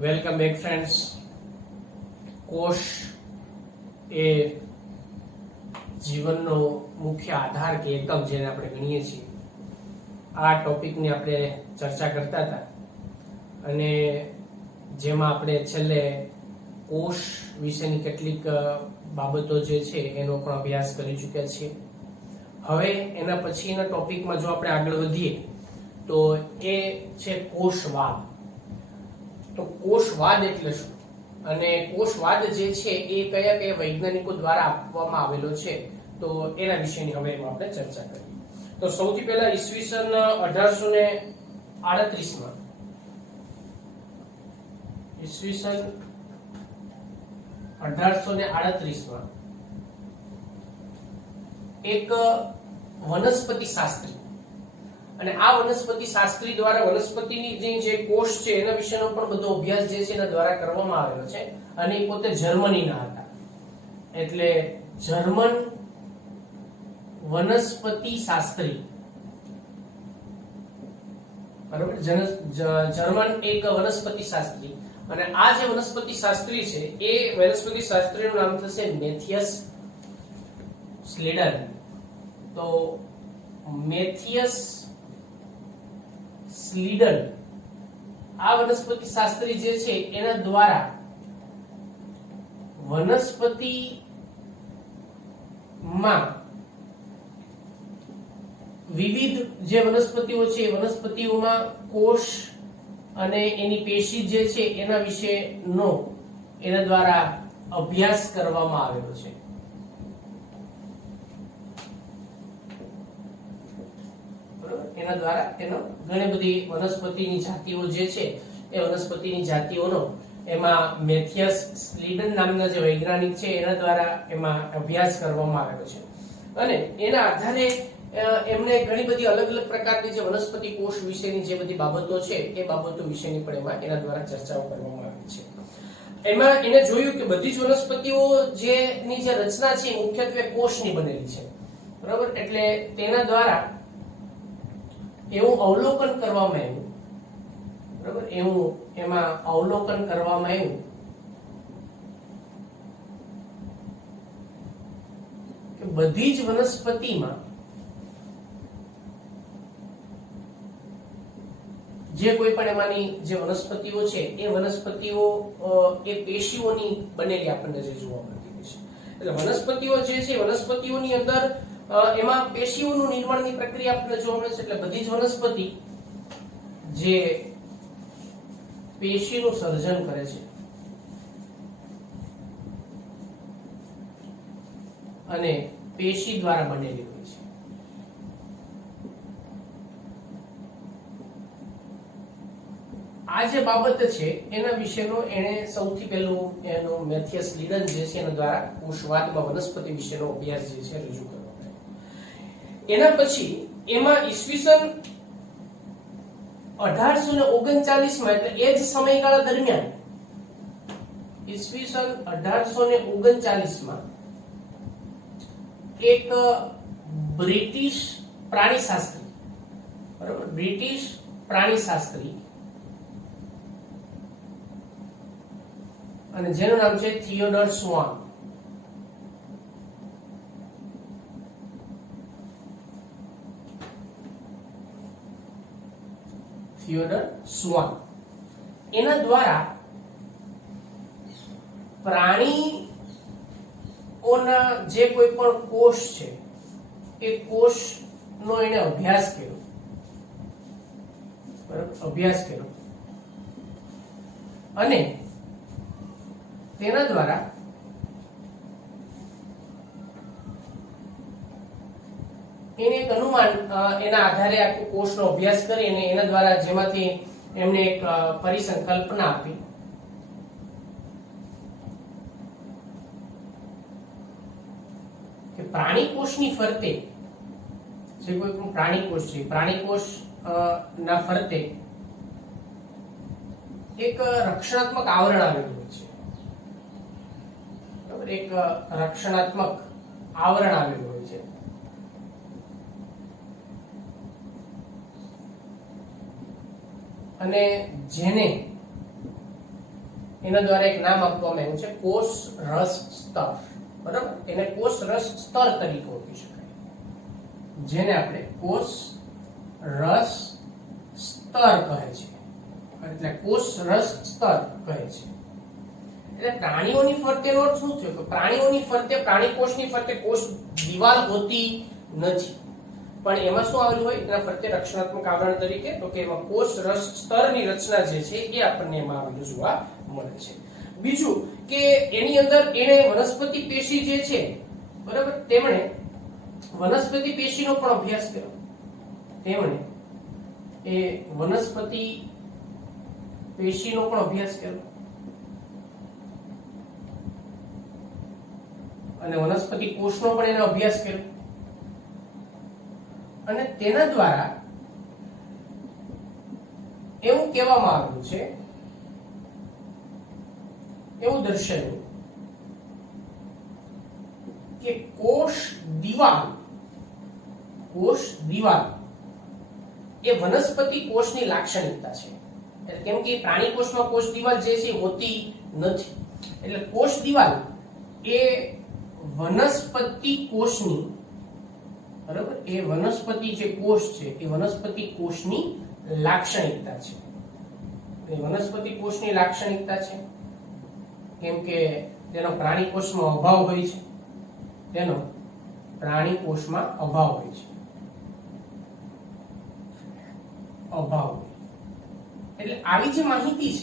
Welcome back friends. કોષ એ જીવનનો મુખ્ય આધાર કે એકમ જેને આપણે ગણીએ છીએ, આ ટોપિકની આપણે ચર્ચા કરતા હતા અને જેમાં આપણે છેલ્લે કોષ વિશેની કેટલીક બાબતો જે છે એનો પણ અભ્યાસ કરી ચૂક્યા છીએ. હવે એના પછીના ટોપિકમાં જો આપણે આગળ વધીએ તો એ છે કોષવાદ. તો કોષવાદ એટલે શું અને કોષવાદ જે છે એ કયા કયા વૈજ્ઞાનિકો દ્વારા આપવામાં આવેલો છે, તો એના વિશેની હવે આપણે ચર્ચા કરીએ. તો સૌથી પહેલા ઈસવીસન 1838 માં ઈસવીસન 1838 માં એક વનસ્પતિ શાસ્ત્રી, અને આ વનસ્પતિ શાસ્ત્રી દ્વારા વનસ્પતિની જે કોષ છે એના વિશેનો પણ બધો અભ્યાસ જે છે એના દ્વારા કરવામાં આવેલો છે, અને એ પોતે જર્મનીના હતા. એટલે જર્મન વનસ્પતિ શાસ્ત્રી, બરાબર, જર્મન એક વનસ્પતિ શાસ્ત્રી. અને આ જે વનસ્પતિ શાસ્ત્રી છે એ વનસ્પતિ શાસ્ત્રીનું નામ થશે મેથિયસ સ્લીડન. તો મેથિયસ સ્લીડન આ વનસ્પતિ શાસ્ત્રી જે છે એના દ્વારા વનસ્પતિમાં વિવિધ જે વનસ્પતિઓ છે એ વનસ્પતિઓમાં કોષ અને એની પેશી જે છે એના વિશેનો એના દ્વારા અભ્યાસ કરવામાં આવેલો છે. એના દ્વારા એનો ઘણી બધી વનસ્પતિની જાતિઓ જે છે એ વનસ્પતિની જાતિઓનો એમાં મેથિયસ સ્લીડન નામના જે વૈજ્ઞાનિક છે એના દ્વારા એમાં અભ્યાસ કરવામાં આવેલો છે. અને એના આધારે એમને ઘણી બધી અલગ અલગ પ્રકારની જે વનસ્પતિ કોષ વિશેની જે બધી બાબતો છે એ બાબતો વિશેની પણ એમાં એના દ્વારા ચર્ચાઓ કરવામાં આવી છે. એમાં એને જોયું કે બધી જ વનસ્પતિઓ જેની જે રચના છે એ મુખ્યત્વે કોષની બનેલી છે, બરાબર. એટલે તેના દ્વારા એવું અવલોકન કરવામાં આવ્યું, બરાબર, એવું એમાં અવલોકન કરવામાં આવ્યું કે બધી જ વનસ્પતિમાં જે કોઈ પણ એમાંની જે વનસ્પતિઓ છે એ વનસ્પતિઓ એ પેશીઓની બનેલી આપણને જે જોવા મળતી હોય છે. એટલે વનસ્પતિઓ જે છે વનસ્પતિઓની અંદર એમાં પેશીઓનું નિર્માણની પ્રક્રિયા આપણને જોવા મળે છે. એટલે બધી જ વનસ્પતિ જે પેશીનું સર્જન કરે છે અને પેશી દ્વારા બનેલી હોય છે. આ જે બાબત છે એના વિશેનો એને સૌથી પહેલું એનો મેથિયસ સ્લીડન જે છે એના દ્વારા કોષવાદમાં વનસ્પતિ વિશેનો અભ્યાસ જે છે રજૂ કર્યો. એના પછી એમાં ઈસવીસન 1839 માં, એટલે એ જ સમયગાળા દરમિયાન ઈસવીસન 1839 માં એક બ્રિટિશ પ્રાણીશાસ્ત્રી, બરાબર, બ્રિટિશ પ્રાણીશાસ્ત્રી, અને જેનું નામ છે થિયોડર સ્વાન. થિયોડર સ્વાન એના દ્વારા પ્રાણીઓના જે કોઈ પણ કોષ છે એ કોષનો એને અભ્યાસ કર્યો, બરાબર, અભ્યાસ કર્યો. અને તેના દ્વારા એને એક અનુમાન, એના આધારે આખો કોષનો અભ્યાસ કરી અને એના દ્વારા જેમાંથી એમને એક પરિસંકલ્પના આપી કે પ્રાણી કોષની ફરતે, જે કોઈ પણ પ્રાણી કોષ છે, પ્રાણી કોષ ના ફરતે એક રક્ષણાત્મક આવરણ આવેલું હોય છે, બરાબર, એક રક્ષણાત્મક આવરણ આવેલું હોય છે. અને જેને એના દ્વારા એક નામ આપવામાં આવ્યું છે કોષ રસ સ્તર, બરાબર? એને કોષ રસ સ્તર તરીકે ઓળખી શકાય, જેને આપણે કોષ રસ સ્તર કહે છે, એટલે કોષ રસ સ્તર કહે છે. એટલે પ્રાણીઓની ફરતેનો અર્થ શું થયો કે પ્રાણીઓની ફરતે, પ્રાણી કોષની ફરતે કોષ દિવાલ હોતી નથી, પણ એમાં શું આવેલું હોય એના ફરતે રક્ષણાત્મક આવરણ તરીકે, તો કે એમાં કોષ રસ સ્તરની રચના જે છે એ આપણને એમાં આવેલું જોવા મળે છે. બીજું કે એની અંદર એને વનસ્પતિ પેશી જે છે, બરાબર, તેમણે વનસ્પતિ પેશીનો પણ અભ્યાસ કર્યો. તેમણે એ વનસ્પતિ પેશીનો પણ અભ્યાસ કર્યો અને વનસ્પતિ કોષનો પણ એનો અભ્યાસ કર્યો, અને તેના દ્વારા એવું કહેવામાં આવ્યું છે, એવું દર્શાવ્યું કે કોષ દિવાલ એ વનસ્પતિ કોષની લાક્ષણિકતા છે. એટલે કેમ કે પ્રાણી કોષમાં કોષ દિવાલ જે છે હોતી નથી, એટલે કોષ દિવાલ એ વનસ્પતિ કોષની, બરાબર, એ વનસ્પતિ જે કોષ છે એ વનસ્પતિ કોષની લાક્ષણિકતા છે. એ વનસ્પતિ કોષની લાક્ષણિકતા છે કેમ કે તેનો પ્રાણી કોષમાં અભાવ હોય છે, તેનો પ્રાણી કોષમાં અભાવ હોય છે, એટલે આવી જે માહિતી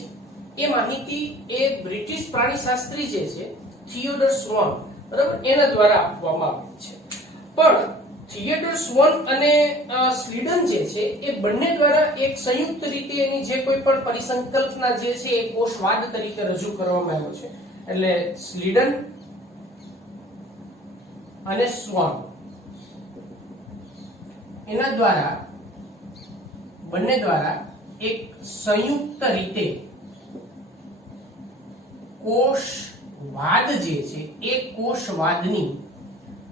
છે એ માહિતી એ બ્રિટિશ પ્રાણીશાસ્ત્રી જે છે થિયોડોર સ્વોન, બરાબર, એના દ્વારા આપવામાં આવી છે. પણ થિયોડોર સ્વોન અને સ્લીડન જે છે એ બંને દ્વારા એક સંયુક્ત રીતે એની જે કોઈ પણ પરિસંકલ્પના જે છે એ કોષવાદ તરીકે રજૂ કરવામાં આવ્યો છે. એટલે સ્લીડન અને સ્વોન એના દ્વારા, બંને દ્વારા એક સંયુક્ત રીતે કોષવાદ જે છે એ કોષવાદની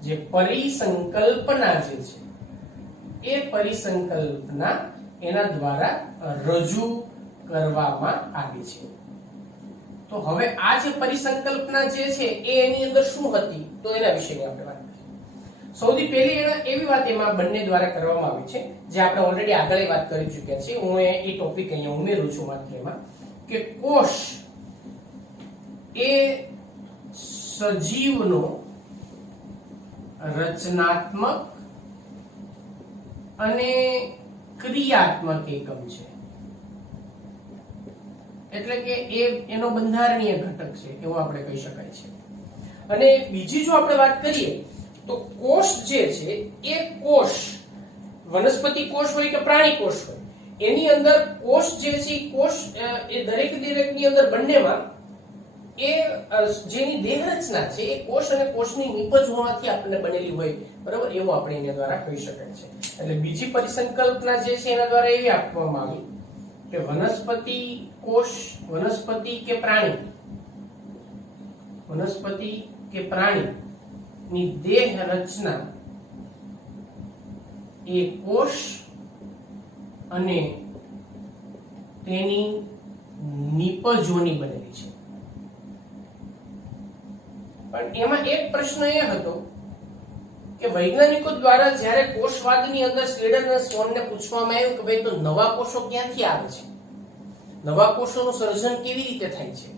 જે પરિસંકલ્પના જે છે એ પરિસંકલ્પના એના દ્વારા રજૂ કરવામાં આવી છે. તો હવે આ જે પરિસંકલ્પના જે છે એ એની અંદર શું હતી, તો એના વિશેની આપણે વાત કરીએ. સૌથી પહેલી એવી વાત એમાં બંને દ્વારા કરવામાં આવી છે, જે આપણે ઓલરેડી આગળ વાત કરી ચૂક્યા છીએ. હું એ ટોપિક અહીંયા ઉમેરું છું માત્ર એમાં, કે કોષ એ સજીવનો રચનાત્મક અને ક્રિયાત્મક એકમ છે. એટલે કે એનો બંધારણીય ઘટક છે એવું આપણે કહી શકાય છે. અને બીજી જો આપણે વાત કરીએ તો કોષ જે છે એ કોષ વનસ્પતિ કોષ હોય કે પ્રાણી કોષ હોય, એની અંદર કોષ જે છે કોષ એ દરેકની અંદર બંનેમાં એ જેની દેહ રચના છે એ કોષ અને કોષની નિપજ હોવાથી આપણને બનેલી હોય, બરાબર, એવું આપણે એના દ્વારા કહી શકાય છે. એટલે બીજી પરિસંકલ્પના જે છે એના દ્વારા એવી આપવામાં આવી કે વનસ્પતિ કોષ, વનસ્પતિ કે પ્રાણી ની દેહ રચના એ કોષ અને તેની નિપજોની બનેલી છે. પણ એમાં એક પ્રશ્ન એ હતો કે વૈજ્ઞાનિકો દ્વારા જ્યારે કોષવાદની અંદર સ્લીડન અને સ્વોનને પૂછવામાં આવ્યું કે ભાઈ તો નવા કોષો ક્યાંથી આવે છે, નવા કોષોનું સર્જન કેવી રીતે થાય છે,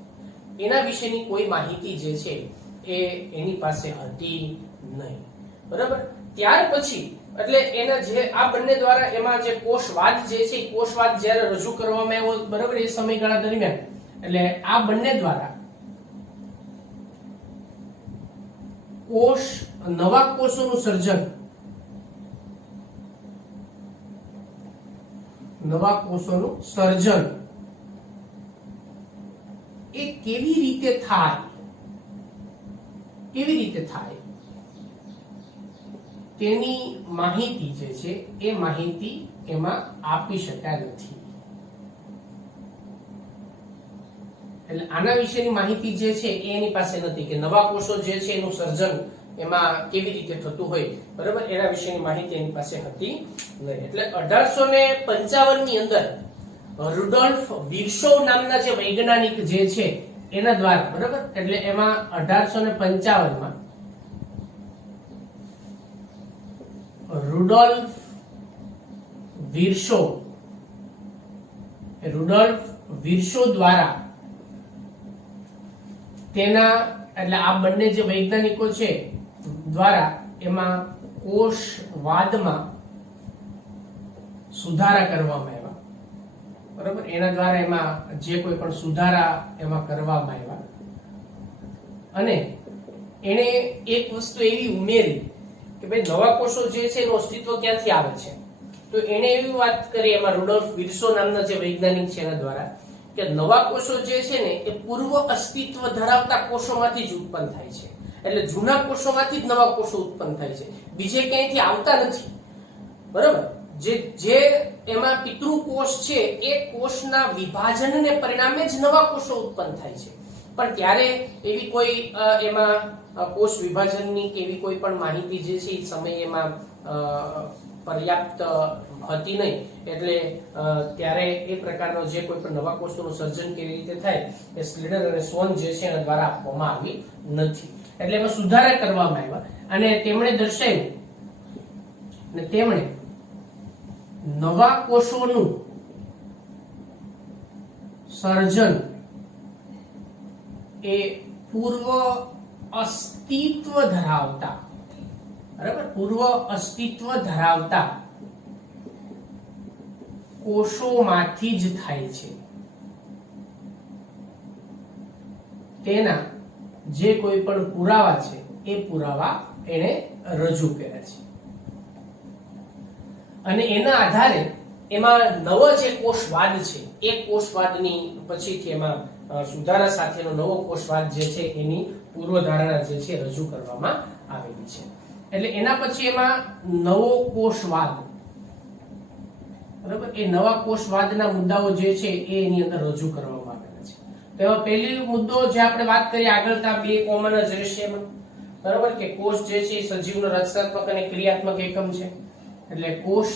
એના વિશેની કોઈ માહિતી જે છે એ એની પાસે હતી નહીં, બરાબર. ત્યાર પછી એટલે એના જે આ બંને દ્વારા એમાં જે કોષવાદ જે છે કોષવાદ જ્યારે રજૂ કરવામાં આવ્યો, બરાબર, એ સમયગાળા દરમિયાન એટલે આ બંને દ્વારા નવા કોષોનું સર્જન, નવા કોષોનું સર્જન એ કેવી રીતે થાય તેની માહિતી જે છે એ માહિતી એમાં આપી શકાય નથી. એટલે આના વિશેની માહિતી જે છે એ એની પાસે નથી કે નવા કોષો જે છે એનું સર્જન એમાં કેવી રીતે થતું હોય, બરાબર, એના વિશેની માહિતી એની પાસે હતી નહીં. એટલે 1855 ની અંદર રુડોલ્ફ વિર્શોવ નામના જે વૈજ્ઞાનિક જે છે એના દ્વારા, બરાબર, એટલે એમાં 1855 માં રુડોલ્ફ વિર્શો દ્વારા તેના, એટલે આ બંને જે વૈજ્ઞાનિકો છે દ્વારા એમાં કોષવાદમાં સુધારા કરવામાં આવ્યા, બરાબર, એના દ્વારા એમાં જે કોઈ પણ સુધારા એમાં કરવામાં આવ્યા અને એને એક વસ્તુ એવી ઉમેરી કે ભાઈ નવા કોષો જે છે એનું અસ્તિત્વ ક્યાંથી આવે છે. તો એને એવી વાત કરી એમાં રુડોલ્ફ વિર્સો નામના જે વૈજ્ઞાનિક છે એના દ્વારા કે નવા કોષો જે છે ને એ પૂર્વ અસ્તિત્વ ધરાવતા કોષોમાંથી જ ઉત્પન્ન થાય છે. એટલે જૂના કોષોમાંથી જ નવા કોષો ઉત્પન્ન થાય છે, બીજે ક્યાંયથી આવતા નથી, બરાબર. જે એમાં પિતૃકોષ છે એ કોષના વિભાજનને પરિણામે જ નવા કોષો ઉત્પન્ન થાય છે. પણ ત્યારે એવી કોઈ એમાં કોષ વિભાજનની કે એવી કોઈ પણ માહિતી જે છે એ સમયે એમાં પર્યાપ્ત હતી નહીં, એટલે ત્યારે એ પ્રકારનો જે કોઈ પણ નવા કોષોનું સર્જન કેવી રીતે થાય એ સ્લીડર અને સ્વોન જે છે એના દ્વારા આપવામાં આવી નથી. એટલે એમાં સુધારા કરવામાં આવ્યા અને તેમણે દર્શાવ્યું ને તેમણે નવા કોષોનું સર્જન એ પૂર્વ અસ્તિત્વ ધરાવતા, બરાબર, પૂર્વ અસ્તિત્વ ધરાવતા કોષોમાંથી જ થાય છે. તેના જે કોઈ પણ પુરાવા છે એ પુરાવા એને રજૂ કર્યા છે અને એના આધારે એમાં નવો જે કોષવાદ છે એ કોષવાદની પછીથી એમાં સુધારા સાથેનો નવો કોષવાદ જે છે એની પૂર્વધારણા જે છે રજૂ કરવામાં આવેલી છે. એટલે એના પછી એમાં નવો કોષવાદ, બરાબર, એ નવા કોષવાદના મુદ્દાઓ જે છે એ એની અંદર રજૂ કરવામાં આવેલા છે. તો એમાં પહેલી મુદ્દો જે આપણે વાત કરી આગળ તા બે કોમન જ રહેશે એમાં, બરાબર, કે કોષ જે છે એ સજીવનો રચનાત્મક અને ક્રિયાત્મક એકમ છે. એટલે કોષ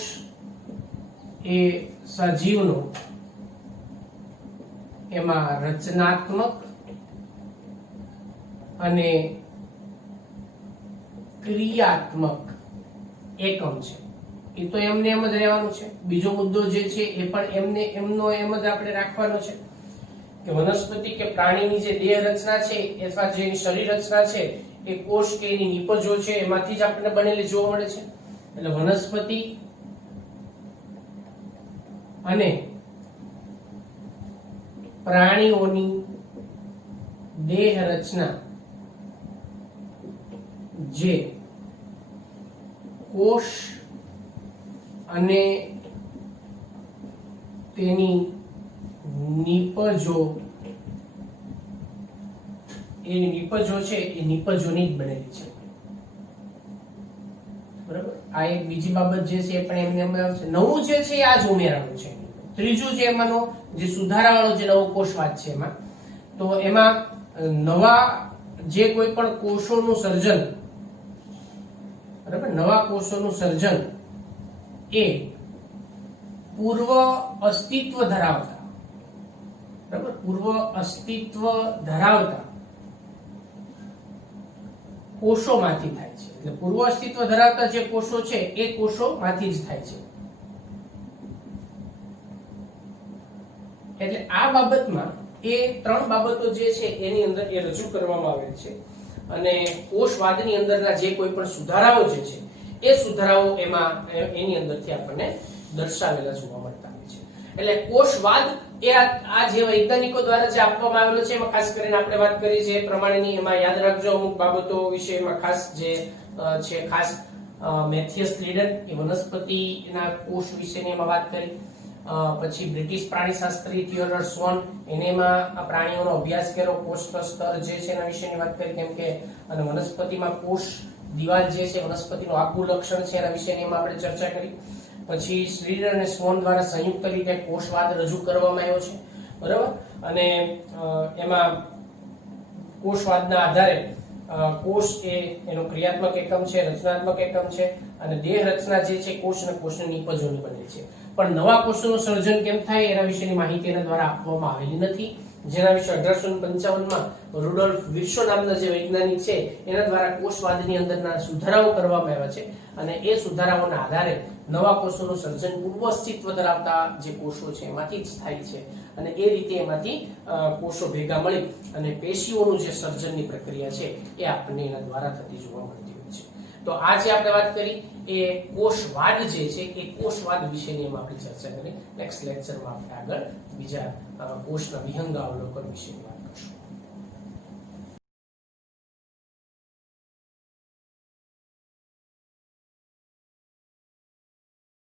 એ સજીવનો એમાં રચનાત્મક અને ક્રિયાત્મક એકમ છે. એ તો એમને એમ જ રહેવાનું છે. બીજો મુદ્દો જે છે એ પણ એમને એમનો એમ જ આપણે રાખવાનો છે કે વનસ્પતિ કે પ્રાણીની જે દેહ રચના છે અથવા જે શરીર રચના છે એ કોષ કે એની નિપજો છે એમાંથી જ આપણને બનેલી જોવા મળે છે. એટલે વનસ્પતિ અને પ્રાણીઓની દેહ રચના જે કોષ અને તેની નિપજો, એ નિપજો છે એ નિપજોની જ બનેલી છે, બરાબર. આ એક બીજી બાબત જે છે એ પણ એમને એમ આવશે. નવું જે છે આ જ ઉમેરાનું છે. ત્રીજું જે એમાંનો જે સુધારાવાળો જે નવો કોષવાદ છે એમાં, તો એમાં નવા જે કોઈ પણ કોષોનું સર્જન, બરાબર, નવા કોષોનું સર્જન એ પૂર્વ અસ્તિત્વ ધરાવતા, બરાબર, પૂર્વ અસ્તિત્વ ધરાવતા કોષોમાંથી થાય છે. એટલે પૂર્વ અસ્તિત્વ ધરાવતા જે કોષો છે એ કોષોમાંથી જ થાય છે. એટલે આ બાબતમાં એ ત્રણ બાબતો જે છે એની અંદર એ રજૂ કરવામાં આવેલ છે અને કોષવાદની અંદરના જે કોઈ પણ સુધારાઓ જે છે એ સુધારાઓ એમાં એની અંદરથી આપણને દર્શાવેલા જોવા મળતા હોય છે. એટલે કોષવાદ એ આ જે વૈજ્ઞાનિકો દ્વારા જે આપવામાં આવેલો છે એમાં ખાસ કરીને આપણે વાત કરી છે એ પ્રમાણેની, એમાં યાદ રાખજો અમુક બાબતો વિશે એમાં ખાસ જે છે, ખાસ મેથિયસ લીડર એ વનસ્પતિના કોષ વિશેની એમાં વાત કરી. પછી બ્રિટિશ પ્રાણીશાસ્ત્રી થિયોડોર સ્વોન એને એમાં આ પ્રાણીઓનો અભ્યાસ કર્યો, કોષનો સ્તર જે છે એના વિશેની વાત કરી, કેમ કે અને વનસ્પતિમાં કોષ દિવાલ જે છે વનસ્પતિનું આગવું લક્ષણ છે એના વિશેની એમાં આપણે ચર્ચા કરી. પછી સ્લીડર અને સ્વોન દ્વારા સંયુક્ત રીતે કોષવાદ રજૂ કરવામાં આવ્યો છે, બરાબર. અને એમાં કોષવાદના આધારે કોષ એ એનો ક્રિયાત્મક એકમ છે, રચનાત્મક એકમ છે અને દેહ રચના જે છે કોષ અને કોષની નિપજોની બનેલી છે. પણ નવા કોષોનું સર્જન કેમ થાય એના વિશેની માહિતી એના દ્વારા આપવામાં આવેલી નથી. જેના વિશે 1855 માં રુડોલ્ફ વિર્સો નામના જે વૈજ્ઞાનિક છે એના દ્વારા કોષવાદની અંદરના સુધારાઓ કરવામાં આવ્યા છે અને એ સુધારાઓના આધારે નવા કોષોનું સર્જન પૂર્વ અસ્તિત્વ ધરાવતા જે કોષો છે એમાંથી જ થાય છે અને એ રીતે એમાંથી કોષો ભેગા મળી અને પેશીઓનું જે સર્જનની પ્રક્રિયા છે એ આપણને એના દ્વારા થતી જોવા મળતી હોય છે. તો આ જે આપણે વાત કરી એ કોષવાદ જે છે એ કોષવાદ વિશેની એમાં આપણે ચર્ચા કરી. નેક્સ્ટ લેક્ચરમાં આપણે આગળ બીજા કોષના વિહંગાવલોકન વિશે વાત કરીશું.